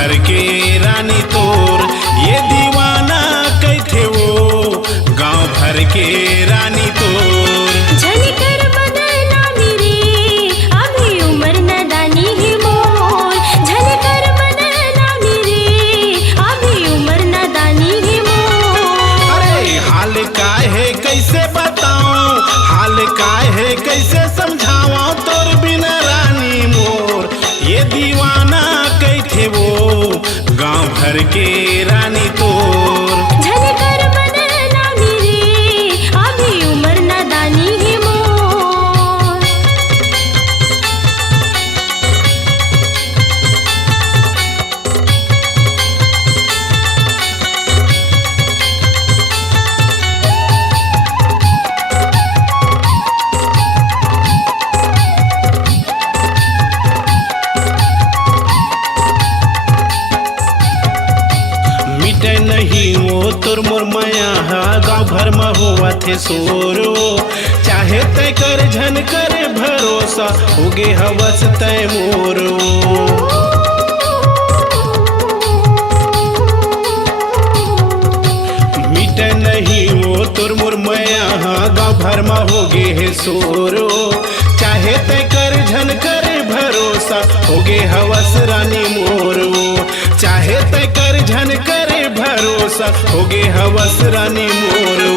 भर के रानी तोर। ये दीवाना कैथे वो गांव भर के रानी तोर। झनकर बदनामी रे अभी उम्र नदानी है मोर। झनकर बदनामी रे अभी उम्र नदानी है मोर। अरे हाल काहे कैसे बताऊं, हाल काहे कैसे समझाऊं तोर बिना रानी मोर। ये दीवाना कैथे वो गांव भर के रानी तोर। झनकर बदनामी रे अभी उम्र नदानी है मोर। मिटे नहीं वो तोर मोर माया हा गाँव भर में हुआ थे सोरो। चाहे तय कर झन करे भरोसा होगे हवस तय मोरो। मिटे नहीं वो तोर मोर माया हा गाँव भर में होगे है सोरो। चाहे तय कर झन करे भरोसा होगे हवस रानी मोरो। चाहे तय कर झन करे भरोसा होगे हवस रानी मोरो।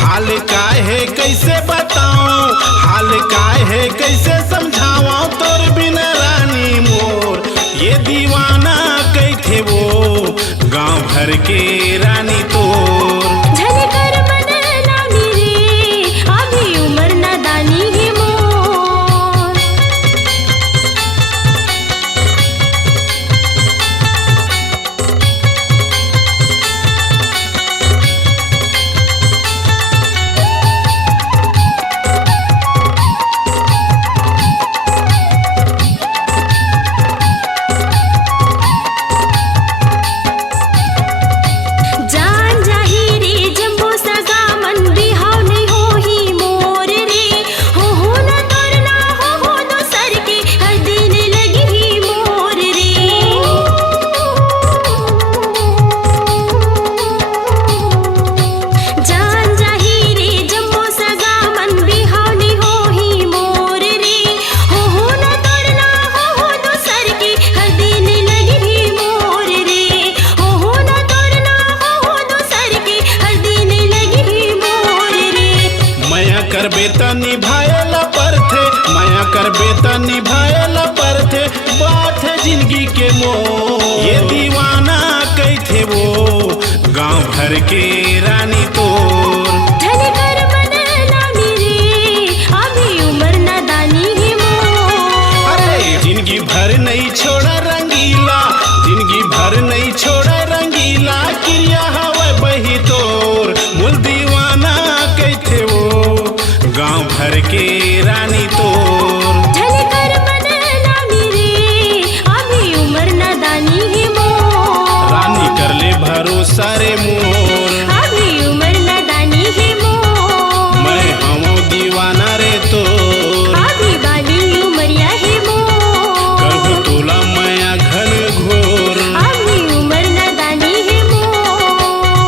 हाल काहे कैसे बताऊं, हाल काहे कैसे समझाऊं तोर बिना रानी मोर। ये दीवाना कैथे वो गांव भर के रानी तोर। झनकर बदनामी रे अभी उम्र नदानी है मोर। जान जाही रे जम्बो सगा मन बिहाव नहीं हो ही मोर रे। हो न तोर ना हो दोसर के हर दिन लगी ही मोर रे। जान जाही रे जम्बो सगा मन बिहाव नहीं हो ही मोर रे। हो न तोर ना हो दोसर के हर दिन लगी ही मोर रे। हो न तोर ना हो दोसर के हर दिन लगी ही मोर रे। माया करबे त निभाएला परथे, माया करबे त निभाएला परथे बात है जिंदगी के मोह। ये दीवाना कैथे वो गांव भर के रानी तो।